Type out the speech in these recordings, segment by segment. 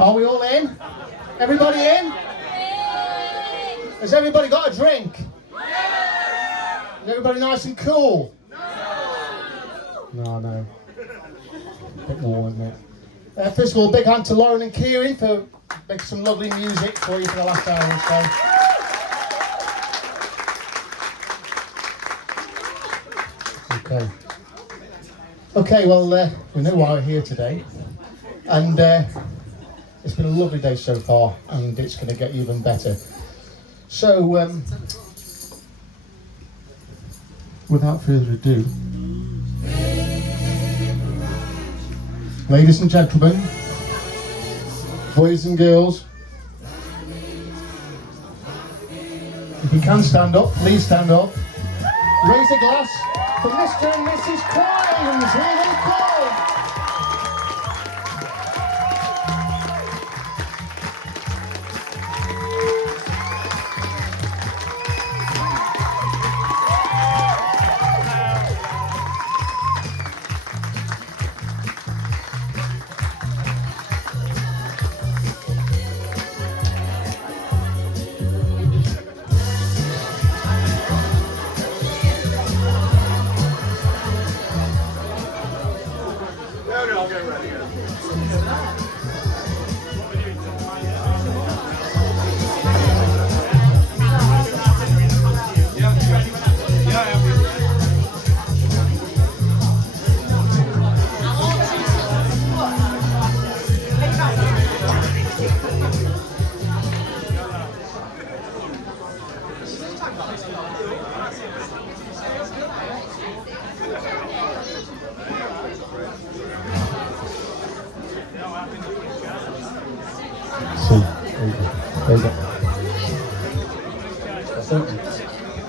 Are we all in? Everybody in? Has everybody got a drink? Is everybody nice and cool? No. A bit warm, isn't it? First of all, big hand to Lauren and Kieran for making some lovely music for you for the last hour or so. Okay, well, we know why we're here today. And it's been a lovely day so far, and it's going to get even better. So, without further ado, ladies and gentlemen, boys and girls, if you can stand up, please stand up. Raise a glass for Mr. and Mrs. Crimes. Here they come.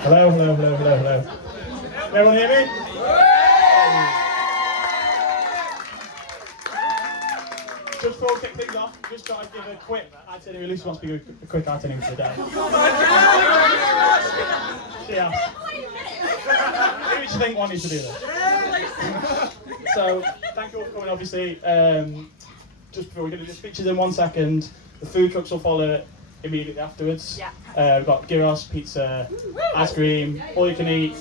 Hello. Everyone hear me? Just before we kick things off, just try to give a quick itinerary. Lucy wants to give a quick itinerary for the day. She asked. Who did you think wanted to do this? So, thank you all for coming, obviously. Just before we're going to do the speeches in 1 second, the food trucks will follow immediately afterwards. Yeah. We've got gyros, pizza, ice cream, all you can eat,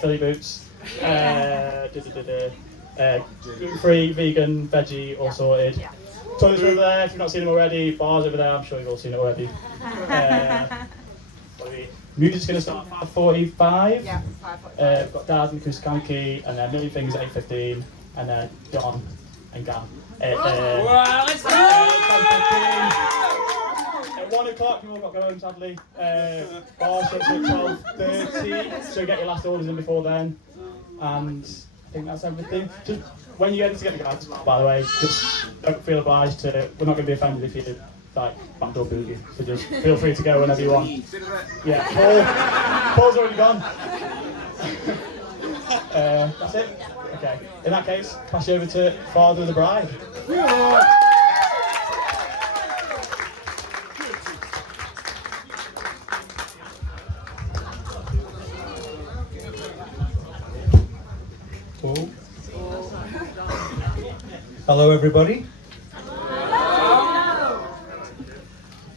Philly boots, gluten-free, vegan, veggie, all sorted. Yeah. Toilets over there, if you've not seen them already, bars over there, I'm sure you've all seen it already. Music's going to start at 5:45. Yeah, 5:45. We've got Dad and Kusakanki, and then Million Things at 8:15, and then John and Gan. Wow, let's go! At 1 o'clock, you've all got to go home, sadly. Bar shuts at 12:30, so get your last orders in before then. And I think that's everything. Just when you get to get the guides, by the way, just don't feel obliged to. We're not going to be offended if you did like backdoor boogie. So just feel free to go whenever you want. Yeah, Paul's already gone. That's it. Okay. In that case, pass you over to Father of the Bride. Cool. Hello, everybody. Hello.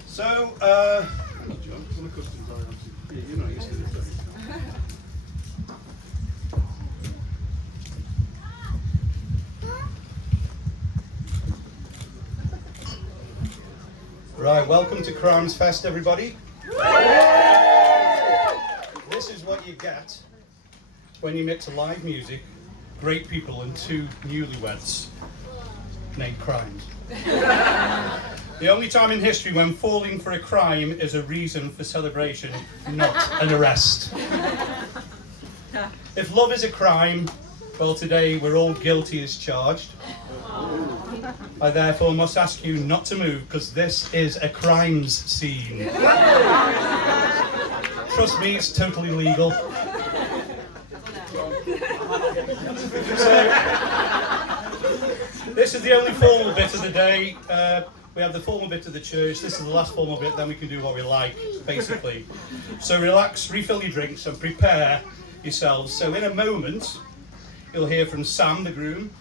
So, right, welcome to Crimes Fest, everybody. This is what you get when you mix live music, great people, and two newlyweds named Crimes. The only time in history when falling for a crime is a reason for celebration, not an arrest. If love is a crime, well, today we're all guilty as charged. I therefore must ask you not to move, because this is a crimes scene. Trust me, it's totally legal. So, this is the only formal bit of the day. We have the formal bit of the church. This is the last formal bit, then we can do what we like, basically. So relax, refill your drinks, and prepare yourselves. So in a moment, you'll hear from Sam, the groom.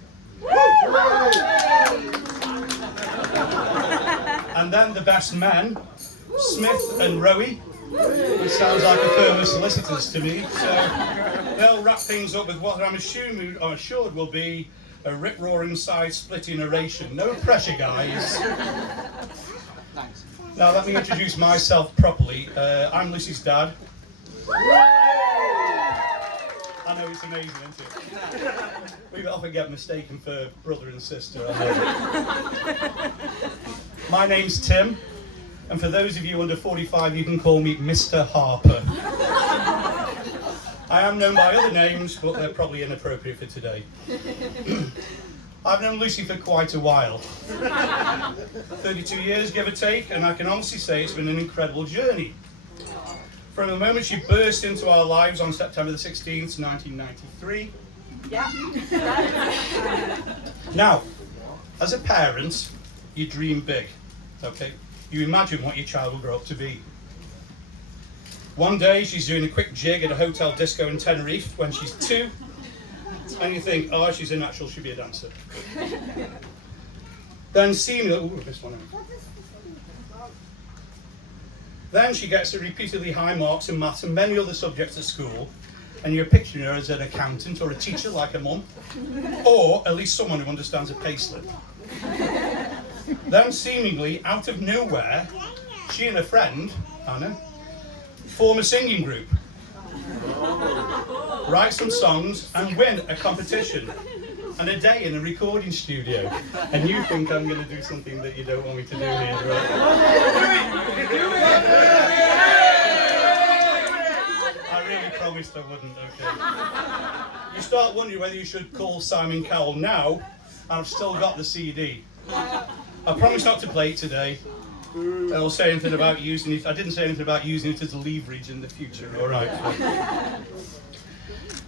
And then the best men, Smith and Rowie, which sounds like a firm of solicitors to me. So they'll wrap things up with what I'm assured will be a rip-roaring, side-splitting oration. No pressure, guys. Thanks. Now let me introduce myself properly. I'm Lucie's dad. I know, it's amazing, isn't it? We often get mistaken for brother and sister. I know. My name's Tim, and for those of you under 45, you can call me Mr. Harper. I am known by other names, but they're probably inappropriate for today. I've known Lucie for quite a while. 32 years, give or take, and I can honestly say it's been an incredible journey. From the moment she burst into our lives on September the 16th, 1993. Yeah. Now, as a parent, you dream big, okay? You imagine what your child will grow up to be. One day, she's doing a quick jig at a hotel disco in Tenerife when she's 2, and you think, oh, she's a natural, she'll be a dancer. Then seemingly, this one. Then she gets repeatedly high marks in maths and many other subjects at school, and you're picturing her as an accountant or a teacher like her mum, or at least someone who understands a payslip. Then seemingly out of nowhere, she and a friend, Anna, form a singing group, write some songs and win a competition and a day in a recording studio. And you think I'm going to do something that you don't want me to do here, right? I really promised I wouldn't, okay. You start wondering whether you should call Simon Cowell now, and I've still got the CD. I promise not to play it today. I'll say anything about using it. I didn't say anything about using it as a leverage in the future, all right.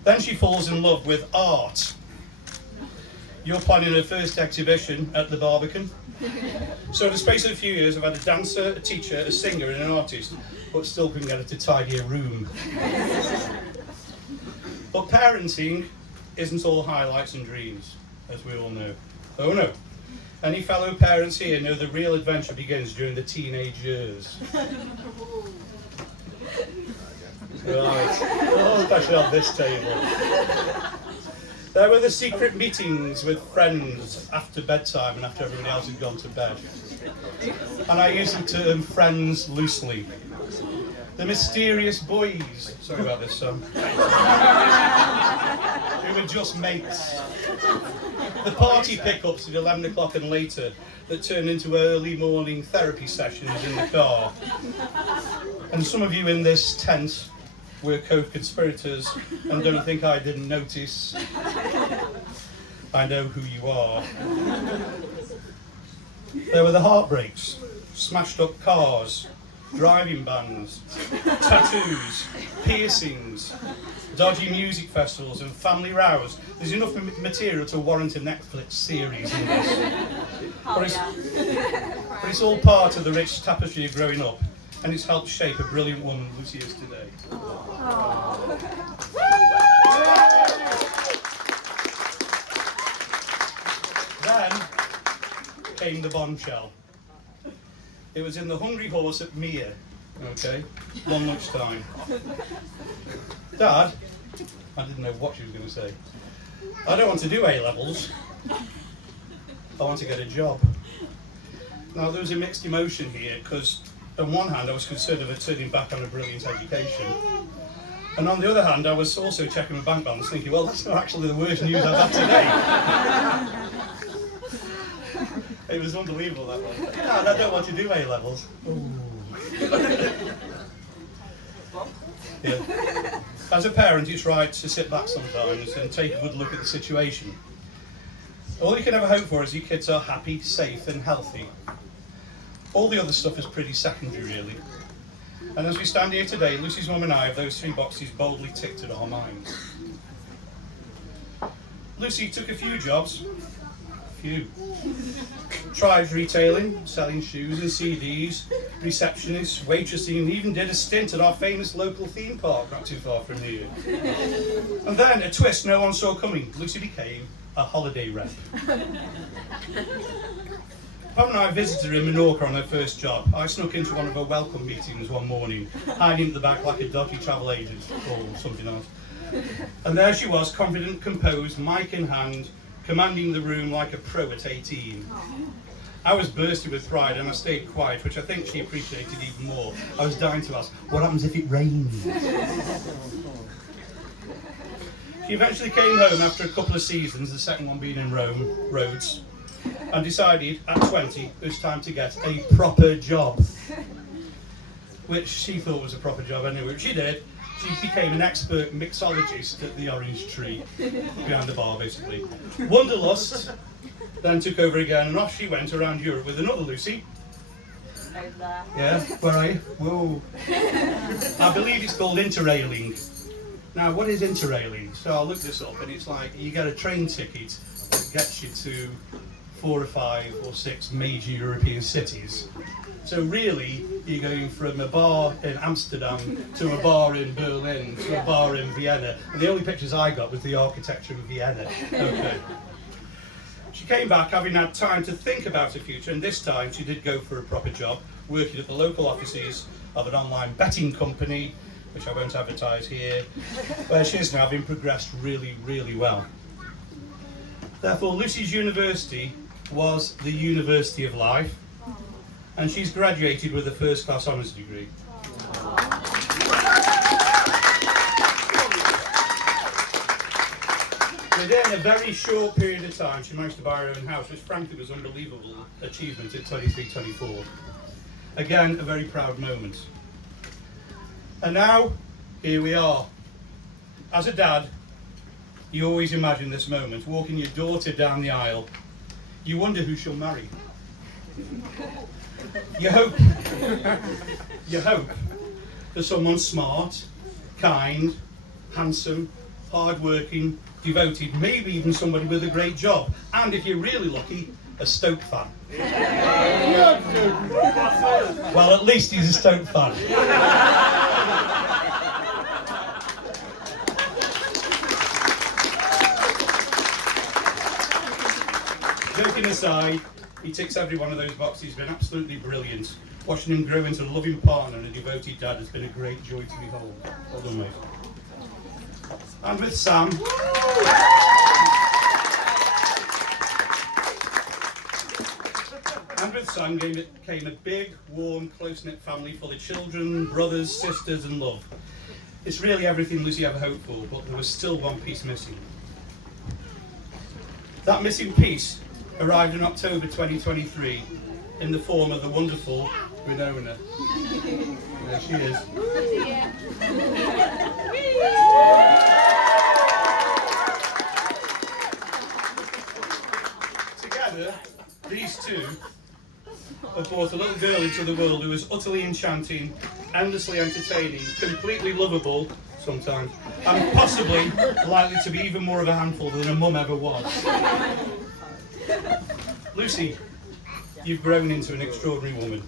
Then she falls in love with art. You're planning her first exhibition at the Barbican. So in the space of a few years, I've had a dancer, a teacher, a singer and an artist, but still couldn't get her to tidy a room. But parenting isn't all highlights and dreams, as we all know. Oh no. Any fellow parents here know the real adventure begins during the teenage years. Right. Oh, especially on this table. There were the secret meetings with friends after bedtime and after everybody else had gone to bed. And I use the term friends loosely. The mysterious boys, sorry about this son, who were just mates. The party pickups at 11 o'clock and later that turned into early morning therapy sessions in the car. And some of you in this tent were co-conspirators and don't think I didn't notice. I know who you are. There were the heartbreaks, smashed up cars, driving bans, tattoos, piercings, dodgy music festivals and family rows. There's enough material to warrant a Netflix series in this. But it's all part of the rich tapestry of growing up, and it's helped shape a brilliant woman Lucie is today. Then came the bombshell. It was in the Hungry Horse at Mere, okay, one lunchtime. Dad, I didn't know what she was going to say. I don't want to do A-levels. I want to get a job. Now there was a mixed emotion here because on one hand I was concerned of her turning back on a brilliant education. And on the other hand I was also checking my bank balance thinking, well that's not actually the worst news I've had today. It was unbelievable that one. Dad, I don't want to do A-levels. Yeah. As a parent, it's right to sit back sometimes and take a good look at the situation. All you can ever hope for is your kids are happy, safe and healthy. All the other stuff is pretty secondary, really. And as we stand here today, Lucie's mum and I have those 3 boxes boldly ticked in our minds. Lucie took a few jobs. Tried retailing, selling shoes and CDs, receptionist, waitressing, and even did a stint at our famous local theme park not too far from here. And then, a twist no one saw coming, Lucie became a holiday rep. Pam and I visited her in Menorca on her first job. I snuck into one of her welcome meetings one morning, hiding at the back like a dodgy travel agent or something else. And there she was, confident, composed, mic in hand, commanding the room like a pro at 18. I was bursting with pride and I stayed quiet, which I think she appreciated even more. I was dying to ask, what happens if it rains? She eventually came home after a couple of seasons, the second one being in Rome, Rhodes, and decided at 20 it was time to get a proper job. Which she thought was a proper job anyway, which she did. She became an expert mixologist at the Orange Tree, behind the bar basically. Wanderlust then took over again and off she went around Europe with another Lucy. Over there. Yeah, where are you? Whoa. I believe it's called interrailing. Now, what is interrailing? So I looked this up and it's like you get a train ticket that gets you to 4 or 5 or 6 major European cities. So really, you're going from a bar in Amsterdam to a bar in Berlin to a bar in Vienna. And the only pictures I got was the architecture of Vienna. Okay. She came back having had time to think about her future, and this time she did go for a proper job, working at the local offices of an online betting company, which I won't advertise here, where she is now having progressed really, really well. Therefore, Lucie's university was the University of Life, and she's graduated with a first-class honours degree. Within a very short period of time, she managed to buy her own house, which frankly was an unbelievable achievement at 23-24. Again, a very proud moment. And now, here we are. As a dad, you always imagine this moment, walking your daughter down the aisle. You wonder who she'll marry. You hope for someone smart, kind, handsome, hard-working, devoted, maybe even somebody with a great job. And if you're really lucky, a Stoke fan. Well, at least he's a Stoke fan. Joking aside, he ticks every one of those boxes. He's been absolutely brilliant. Watching him grow into a loving partner and a devoted dad has been a great joy to behold. Well done, mate. And with Sam, came a big, warm, close-knit family full of children, brothers, sisters and love. It's really everything Lucy ever hoped for, but there was still one piece missing. That missing piece arrived in October 2023 in the form of the wonderful Winona. There she is. Together, these two have brought a little girl into the world who is utterly enchanting, endlessly entertaining, completely lovable sometimes, and possibly likely to be even more of a handful than her mum ever was. Lucy, you've grown into an extraordinary woman.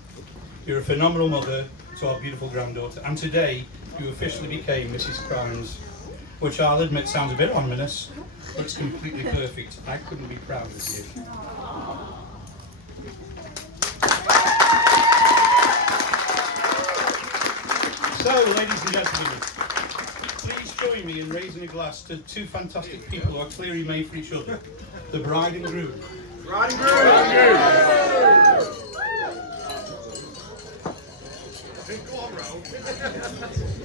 You're a phenomenal mother to our beautiful granddaughter, and today you officially became Mrs. Crimes, which I'll admit sounds a bit ominous, but it's completely perfect. I couldn't be prouder of you. So, ladies and gentlemen, please join me in raising a glass to two fantastic people who are clearly made for each other, the bride and groom. Bride and groom! Go on, Raoul.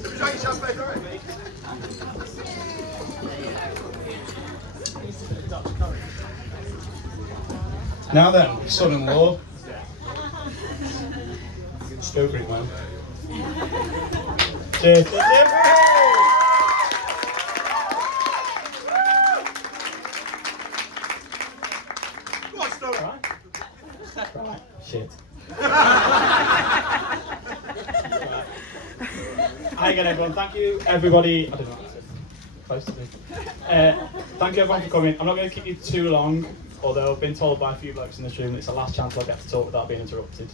Enjoy yourself, mate, all right? Now then, son-in-law. Stoke it, man. Cheers. Go on, Stoke. Right. Shit. Hi again, everyone. Thank you, everybody. I don't know what to say. Close to me. Thank you, everyone, for coming. I'm not going to keep you too long, although I've been told by a few blokes in this room that it's the last chance I'll get to talk without being interrupted.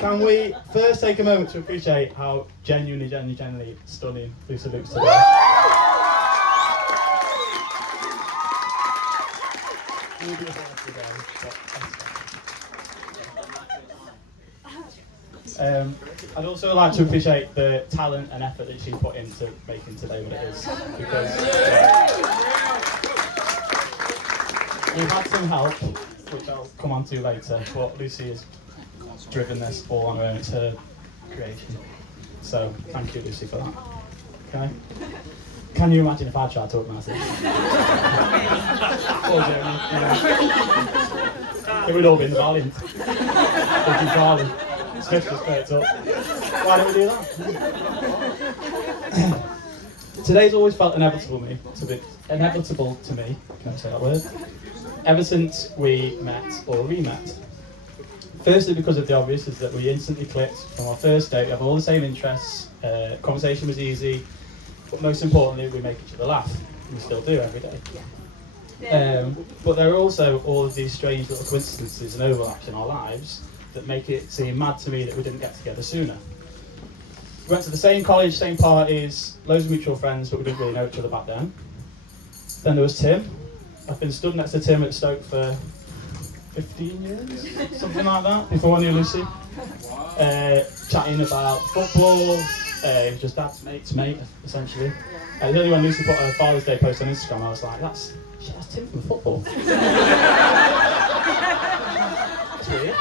Can we first take a moment to appreciate how genuinely stunning Lucy looks today? will be a horse again, but I'd also like to appreciate the talent and effort that she put into making today what it is, because we've had some help, which I'll come on to later, but Lucie has driven this all on her own. It's her creation. So thank you, Lucie, for that. Okay. Can you imagine if I tried to organise it? Poor Jamie, you know. It would all be in the Valiant. Thinking Charlie. Smith just picked up. Why don't we do that? Today's always felt inevitable to me. Can I say that word? Ever since we met or re-met. Firstly, because of the obvious, is that we instantly clicked from our first date. We have all the same interests. Conversation was easy. But most importantly, we make each other laugh. We still do every day. But there are also all of these strange little coincidences and overlaps in our lives that make it seem mad to me that we didn't get together sooner. We went to the same college, same parties, loads of mutual friends, but we didn't really know each other back then. Then there was Tim. I've been stood next to Tim at Stoke for 15 years, something like that, before I knew Lucie. Chatting about football. Just dad's mate's mate, essentially. It was only when Lucie put a Father's Day post on Instagram, I was like, that's Tim from football. That's weird.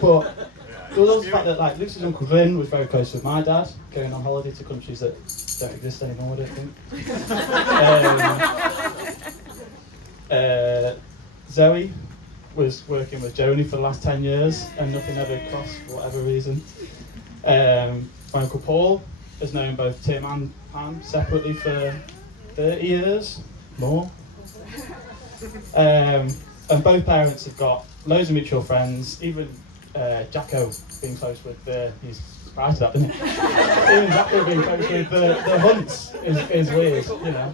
But there was also the fact that Lucie's uncle Vin was very close with my dad, going on holiday to countries that don't exist anymore, I don't think. Zoe was working with Joni for the last 10 years and nothing ever crossed for whatever reason. My uncle Paul has known both Tim and Pam separately for 30 years, more. And both parents have got loads of mutual friends, even Jacko being close with he's surprised at that, isn't he? Even Jacko being close with the Hunts is weird, you know.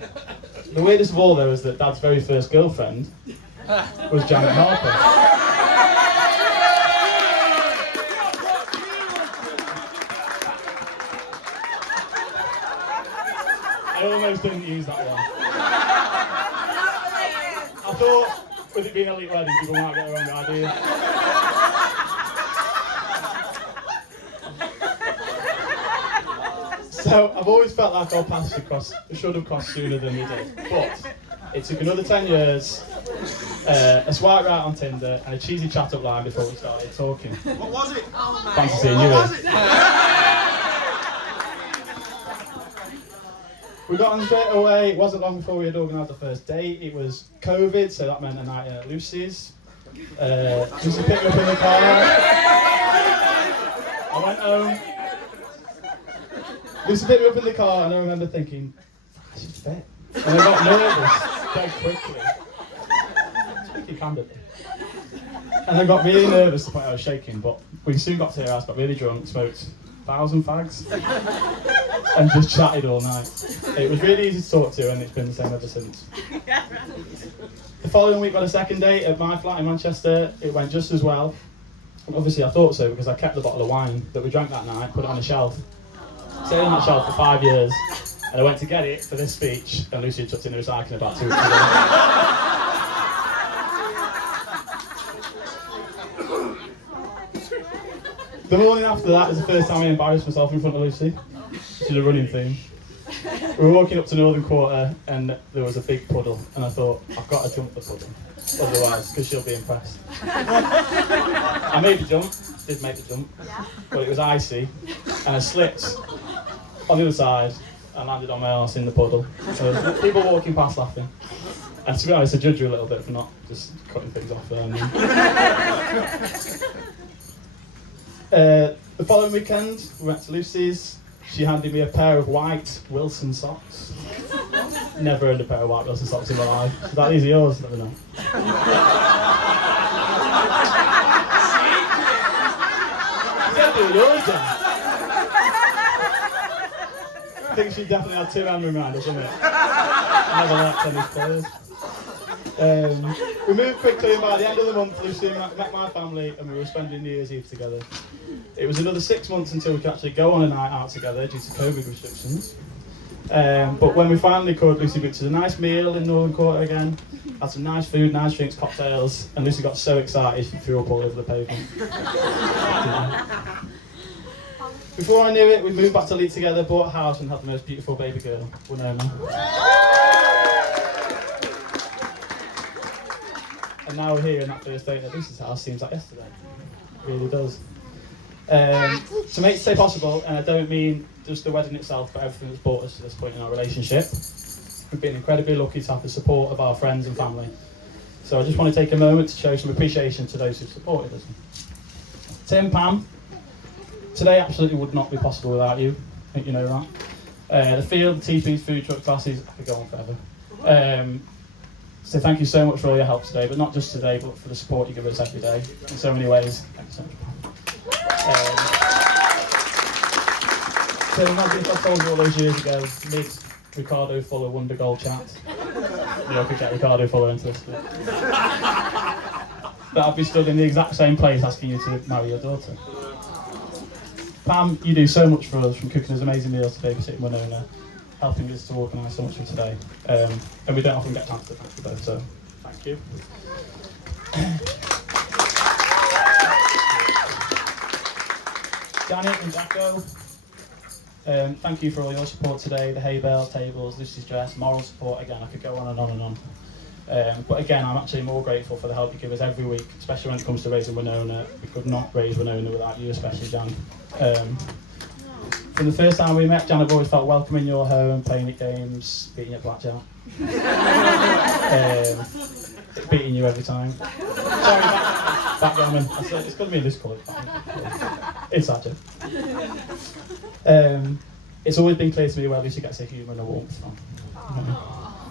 The weirdest of all though is that Dad's very first girlfriend was Janet Harper. I almost didn't use that one. I thought, with it being a elite wedding, people might get the wrong idea. So I've always felt like our paths should have crossed sooner than we did. But it took another 10 years, a swipe right on Tinder, and a cheesy chat up line before we started talking. What was it? Fancy seeing you here. We got on straight away. It wasn't long before we had organised the first date. It was COVID, so that meant a night in at Lucie's. Lucie picked me up in the car. I went home. Lucie picked me up in the car, and I remember thinking, she's fit. And I got nervous very quickly. Speaking candidly. And I got really nervous to the point I was shaking, but we soon got to her house, got really drunk, smoked 1,000 fags, and just chatted all night. It was really easy to talk to, and it's been the same ever since. The following week, we had a second date at my flat in Manchester. It went just as well. And obviously, I thought so because I kept the bottle of wine that we drank that night, put it on a shelf. Stayed on that shelf for 5 years, and I went to get it for this speech, and Lucie had chucked it in the recycling about 2 weeks ago. The morning after that was the first time I embarrassed myself in front of Lucie. She's a running theme. We were walking up to Northern Quarter and there was a big puddle, and I thought, I've got to jump the puddle, otherwise, because she'll be impressed. I made the jump, did make the jump, but it was icy, and I slipped on the other side and landed on my arse in the puddle. So people walking past laughing. And to be honest, I judge you a little bit for not just cutting things off there. The following weekend, we went to Lucie's. She handed me a pair of white Wilson socks. Never owned a pair of white Wilson socks in my life. Is that these are yours? Let me know. Yours then. I think she definitely had 2 hand reminders, didn't it? Never liked tennis players. We moved quickly, and by the end of the month, Lucie met my family, and we were spending New Year's Eve together. It was another 6 months until we could actually go on a night out together due to COVID restrictions. But when we finally could, Lucy booked us a nice meal in Northern Quarter again, had some nice food, nice drinks, cocktails, and Lucy got so excited she threw up all over the pavement. Before I knew it, we moved back to Leeds together, bought a house and had the most beautiful baby girl, Winona. And now we're here in that first date at Lucy's house, seems like yesterday. It really does. To make today possible, and I don't mean just the wedding itself, but everything that's brought us to this point in our relationship, we've been incredibly lucky to have the support of our friends and family. So I just want to take a moment to show some appreciation to those who've supported us. Tim, Pam, today absolutely would not be possible without you. I think you know that. The field, the TPs, food truck classes, I could go on forever. So thank you so much for all your help today, but not just today, but for the support you give us every day in so many ways. Thank you so much, Pam. So imagine if I told you all those years ago, mid Ricardo Fuller Wonder Goal chat, you know, I could get Ricardo Fuller into this bit, that I'd be stood in the exact same place asking you to marry your daughter. Pam, you do so much for us, from cooking us amazing meals to babysitting Winona, helping us to organise so much for today. And we don't often get a chance to thank you both, so thank you. Janet and Jacko, thank you for all your support today, the hay bale, tables, Lucy's dress, moral support. Again, I could go on and on and on. But again, I'm actually more grateful for the help you give us every week, especially when it comes to raising Winona. We could not raise Winona without you, especially Jan. From the first time we met, Jan, I've always felt welcome in your home, playing at games, beating you at blackjack. Beating you every time. Sorry, backgammon. It's going to be in this colour. Inside joke. It's always been clear to me where Lucy gets her humour and her warmth from.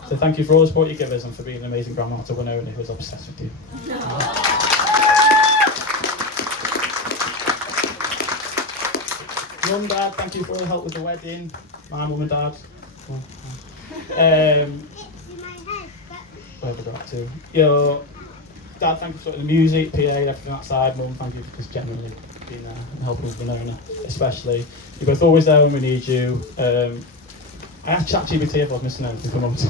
So thank you for all the support you give us and for being an amazing grandma to Winona, who is obsessed with you. Mum, Dad, thank you for all the help with the wedding. My mum and dad. Where have we got to? Your dad, thank you for sorting the music, PA, everything outside. Mum, thank you for just generally being there and helping with Winona, especially. You're both always there when we need you. I asked ChatGPT if I was missing anything for Mum to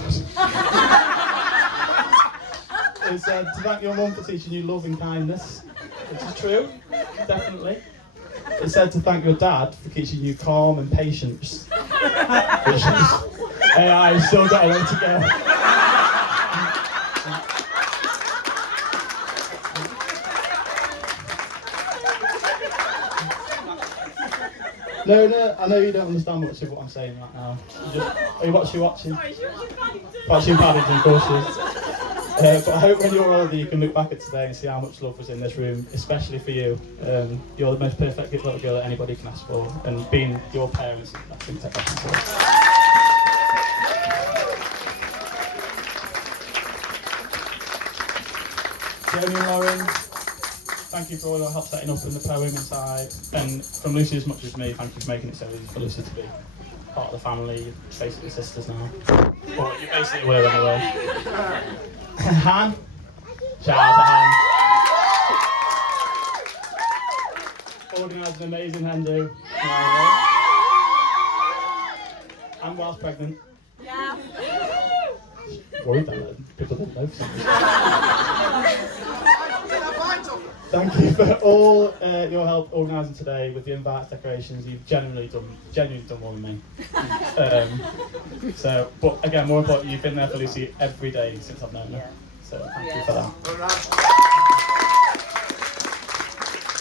It said to thank your mum for teaching you love and kindness, which is true, definitely. It said to thank your dad for teaching you calm and patience, which is, AI has still got a way to go. No, I know you don't understand much of what I'm saying right now. Are you watching? Watching Paddington, of course she is. But I hope when you're older you can look back at today and see how much love was in this room, especially for you. You're the most perfect little girl that anybody can ask for, and being your parents, I think that's important. Jamie and Lauren, thank you for all your help setting up in the poem inside, and from Lucy as much as me, thank you for making it so easy for Lucy to be part of the family. You're basically sisters now. Well, you basically were anyway. Han, shout out to Han. Organised an amazing hen do. And whilst pregnant. Yeah. Worried that people didn't know something. Thank you for all your help organising today with the invites, decorations. You've genuinely done more than me. But again, more importantly, you've been there for Lucy every day since I've known her. So thank you for that.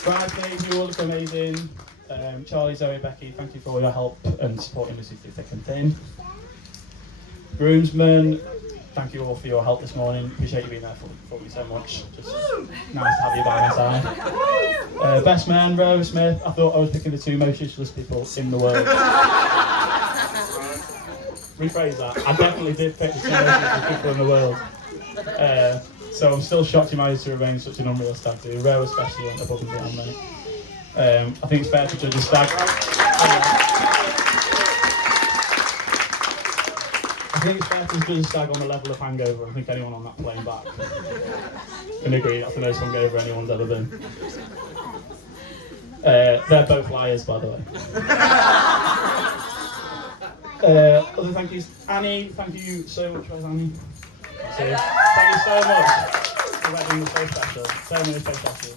Bridesmaids, you all look amazing. Charlie, Zoe, Becky, thank you for all your help and supporting Lucy through thick and thin. Groomsmen, thank you all for your help this morning. Appreciate you being there for me so much. Just nice to have you by my side. Best man, Rose Smith. I thought I was picking the two most useless people in the world. Rephrase that. I definitely did pick the two most useless people in the world. So I'm still shocked you managed to arrange such an unreal stag do. Rose especially went above and beyond, mate. I think it's fair to judge a stag. I think it's fair to judge a stag on the level of hangover. I think anyone on that plane back can agree that's the most hungover anyone's ever been. They're both liars, by the way. Other thank yous. Annie, thank you so much. Where's Annie? So, thank you so much. The wedding was so special. So many so special.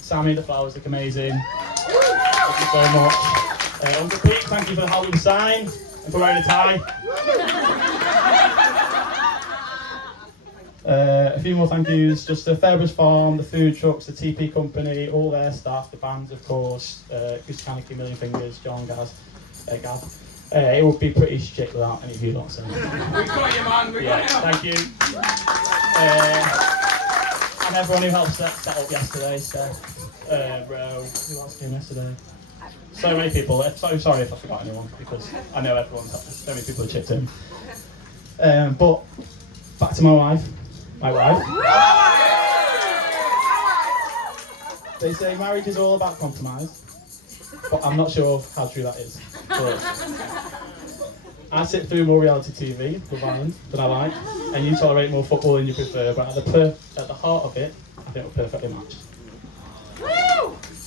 Sammy, the flowers look amazing. Thank you so much. Uncle Pete, thank you for the help with the sign and for wearing a tie. A few more thank yous, just to Fairbrus Farm, the food trucks, the TP company, all their staff, the bands of course, Goose Kaneki, Million Fingers, John, Gaz, Gav. It would be pretty shit without any of you lot, so. We got you, man. We got you. Thank you. And everyone who helped set up yesterday, Steph, Ro, who else came yesterday? So many people. So sorry if I forgot anyone, because I know so many people have chipped in. But back to my wife. They say marriage is all about compromise, but I'm not sure how true that is for us. I sit through more reality TV, Love Island, than I like, and you tolerate more football than you prefer, but at the heart of it, I think we're perfectly matched.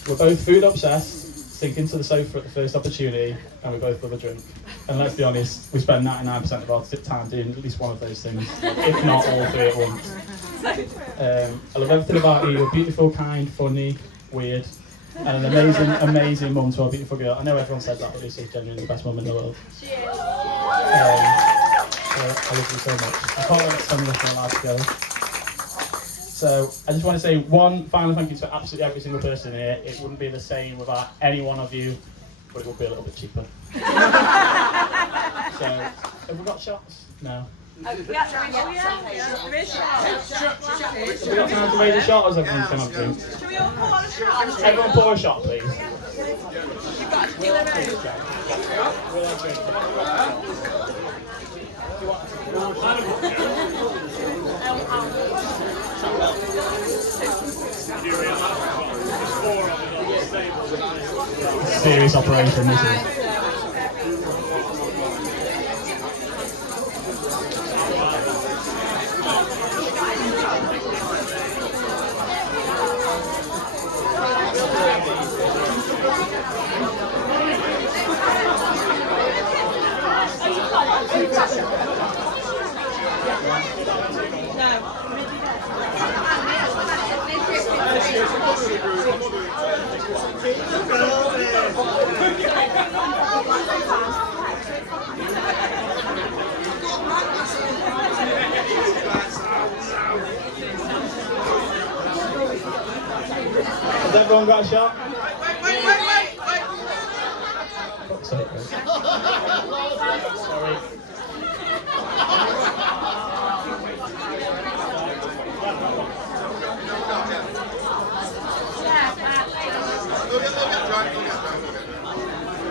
We're both food obsessed, sink into the sofa at the first opportunity, and we both love a drink. And let's be honest, we spend 99% of our time doing at least one of those things, if not all three at once. I love everything about you. You're beautiful, kind, funny, weird, and an amazing mum to our beautiful girl. I know everyone says that, but Lucy's genuinely the best mum in the world. She is. I love you so much. I can't wait to spend the rest of my life together. So I just want to say one final thank you to absolutely every single person here. It wouldn't be the same without any one of you, but it would be a little bit cheaper. So, have we got shots? No. We actually there is shots. Have we got time to raise a shot, or is everyone going to have a drink? Should we all pour a shot? Everyone pour a shot, please. You've got to do it out. We'll have a drink. Serious operation, this is. Has everyone got a shot? Wait. Fuck's sake, mate. Sorry.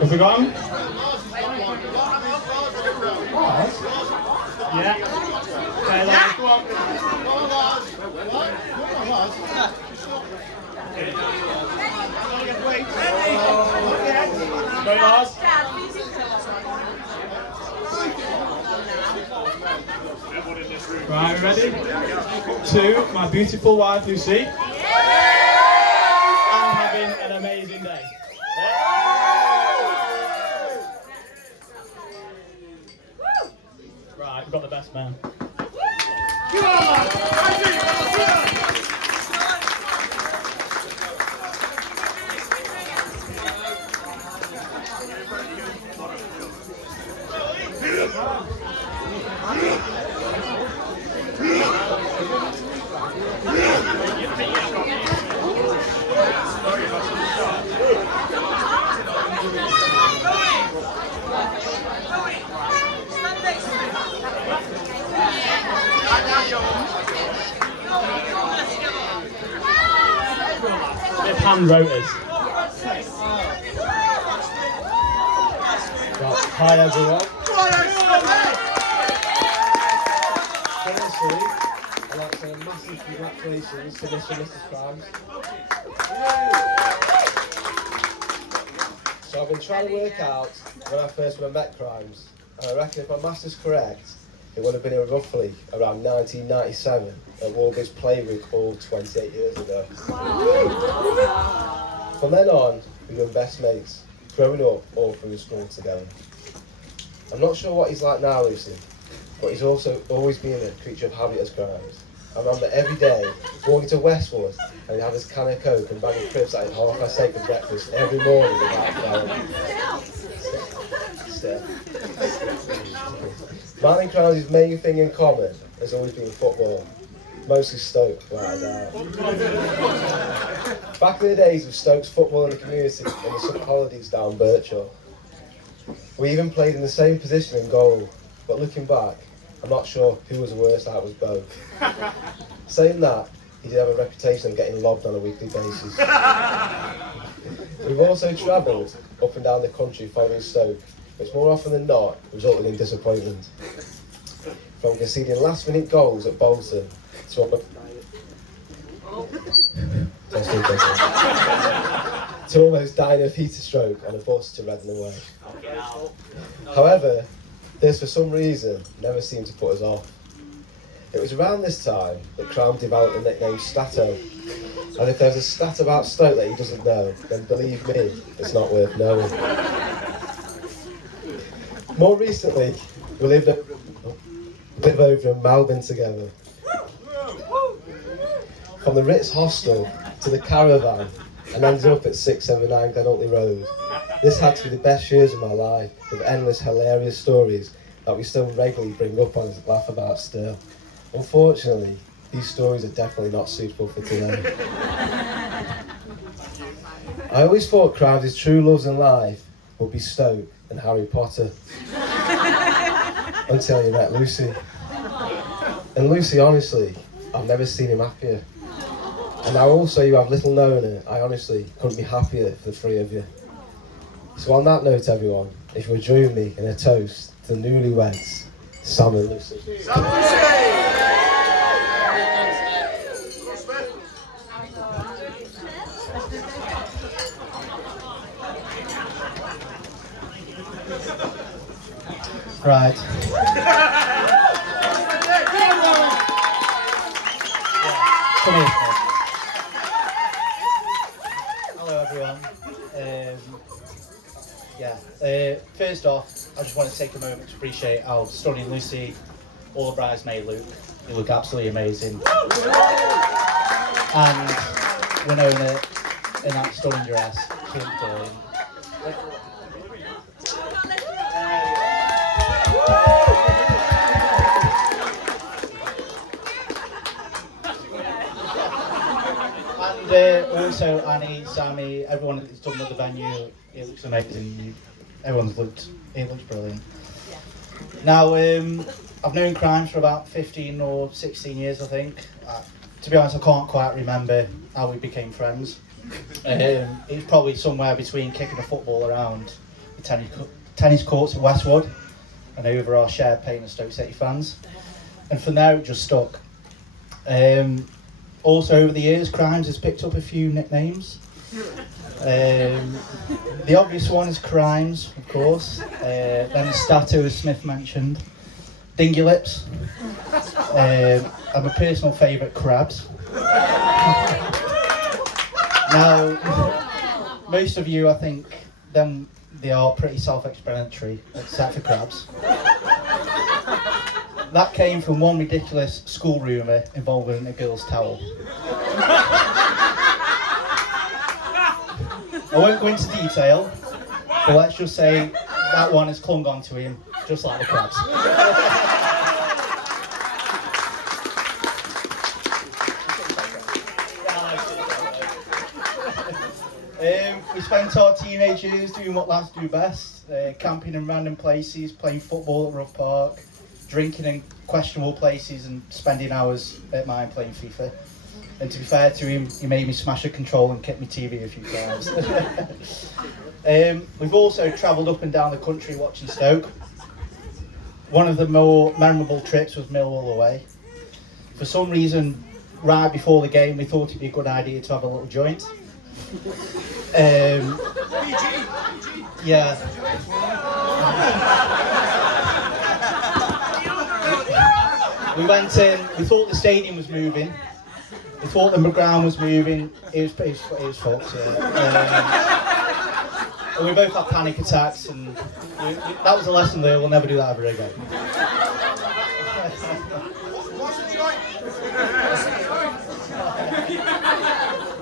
Have we got him? Yeah. Okay, lads, go on. Go, Lars. Right, we ready? To my beautiful wife, Lucy. And having an amazing day. Right, we've got the best man. Hand rotors. Hi everyone. Firstly, I'd like to say a massive congratulations to Mr. and Mrs. Crimes. So I've been trying to work out when I first met Crimes, and I reckon if my maths is correct, it would have been roughly around 1997 at Walgreens Playroom all 28 years ago. Wow. From then on, we were best mates, growing up all through school together. I'm not sure what he's like now, Lucy, but he's also always been a creature of habit as Crimes. I remember every day walking to Westwood and he'd have his can of Coke and bag of crisps at 8:30 for breakfast every morning without fail. Still. Mine and Crimes' main thing in common has always been football. Mostly Stoke, without a doubt. Back in the days of Stoke's football in the community and the summer holidays down Birchall. We even played in the same position in goal, but looking back, I'm not sure who was worse out of us both. Saying that, he did have a reputation of getting lobbed on a weekly basis. We've also travelled up and down the country following Stoke, which more often than not resulted in disappointment. From conceding last-minute goals at Bolton to almost dying of heat stroke on a bus to Reading away. However, this for some reason never seemed to put us off. It was around this time that Cram developed the nickname Stato. And if there's a stat about Stoke that he doesn't know, then believe me, it's not worth knowing. More recently, we lived over in Melbourne together. From the Ritz Hostel to the Caravan and ended up at 679 Glenultley Road. This had to be the best years of my life, with endless hilarious stories that we still regularly bring up and laugh about still. Unfortunately, these stories are definitely not suitable for today. I always thought Crimes' true loves in life would be Stoke and Harry Potter. Until you met Lucy. And Lucy, honestly, I've never seen him happier. And now also you have little Nona, I honestly couldn't be happier for the three of you. So on that note, everyone, if you would join me in a toast to the newlyweds, Sam and Lucy. Right. Come here. Hello, everyone. First off, I just want to take a moment to appreciate how stunning Lucy, all the bridesmaids look. They look absolutely amazing. And Winona in that stunning dress. She looks brilliant. And also Annie, Sammy, everyone that's done with the venue, it looks amazing. It looks brilliant. Now, I've known Crimes for about 15 or 16 years, I think. To be honest, I can't quite remember how we became friends. It's probably somewhere between kicking a football around the tennis courts at Westwood and over our shared pain of Stoke City fans. And from there, it just stuck. Also, over the years, Crimes has picked up a few nicknames. The obvious one is Crimes, of course. Then Stato, as Smith mentioned. Dingy Lips. And my personal favourite, Crabs. Now, most of you, I think, they are pretty self-explanatory, except for Crabs. That came from one ridiculous school rumour involving a girl's towel. I won't go into detail, but let's just say that one has clung on to him, just like the Crabs. We spent our teenage years doing what lads do best, camping in random places, playing football at Rough Park, drinking in questionable places and spending hours at mine playing FIFA. And to be fair to him, he made me smash a control and kick my TV a few times. We've also travelled up and down the country watching Stoke. One of the more memorable trips was Millwall away. For some reason, right before the game, we thought it'd be a good idea to have a little joint. Yeah. We went in, we thought the stadium was moving, we thought the ground was moving, it was fucked, yeah. And we both had panic attacks and That was a lesson there. We'll never do that ever again. What's the joint?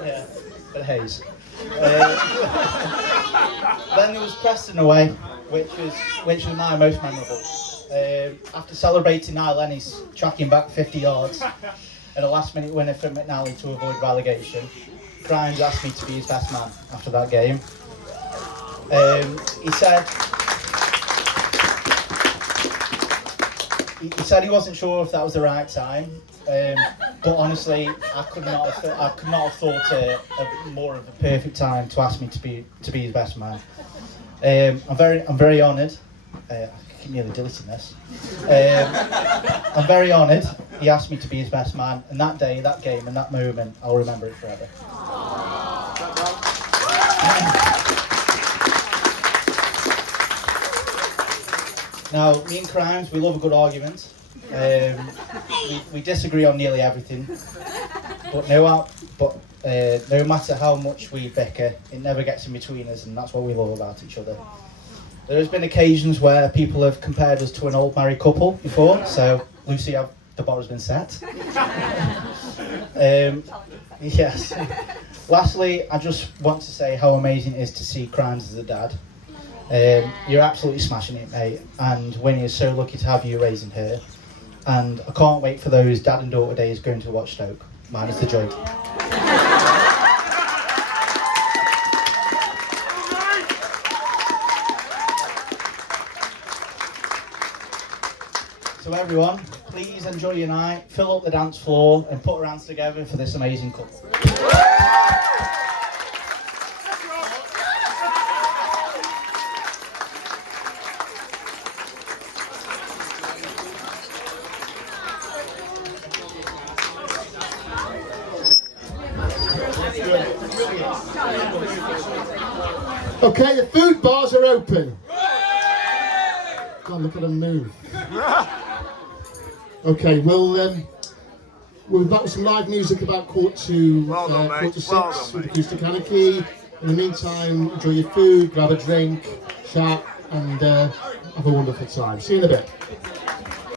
Yeah, but haze. Then there was Preston away, which was my most memorable. After celebrating Niall Lenny's tracking back 50 yards and a last-minute winner from McNally to avoid relegation, Grimes asked me to be his best man after that game. He said he wasn't sure if that was the right time, but honestly, I could not have thought more of a perfect time to ask me to be his best man. I'm very honoured. I keep nearly deleting this. I'm very honoured. He asked me to be his best man, and that day, that game, and that moment, I'll remember it forever. Now, me and Crimes, we love a good argument. We disagree on nearly everything, but no matter how much we bicker, it never gets in between us, and that's what we love about each other. There has been occasions where people have compared us to an old married couple before, so Lucy, the bar has been set. Yes. Lastly, I just want to say how amazing it is to see Crimes as a dad. You're absolutely smashing it, mate, and Winnie is so lucky to have you raising her. And I can't wait for those dad and daughter days going to watch Stoke. Mine is the joint. So everyone, please enjoy your night, fill up the dance floor and put your hands together for this amazing couple. Okay, the food bars are open. God, look at them move. Okay, we'll be back with some live music about quarter to six with acoustic anarchy. In the meantime, enjoy your food, grab a drink, chat, and have a wonderful time. See you in a bit.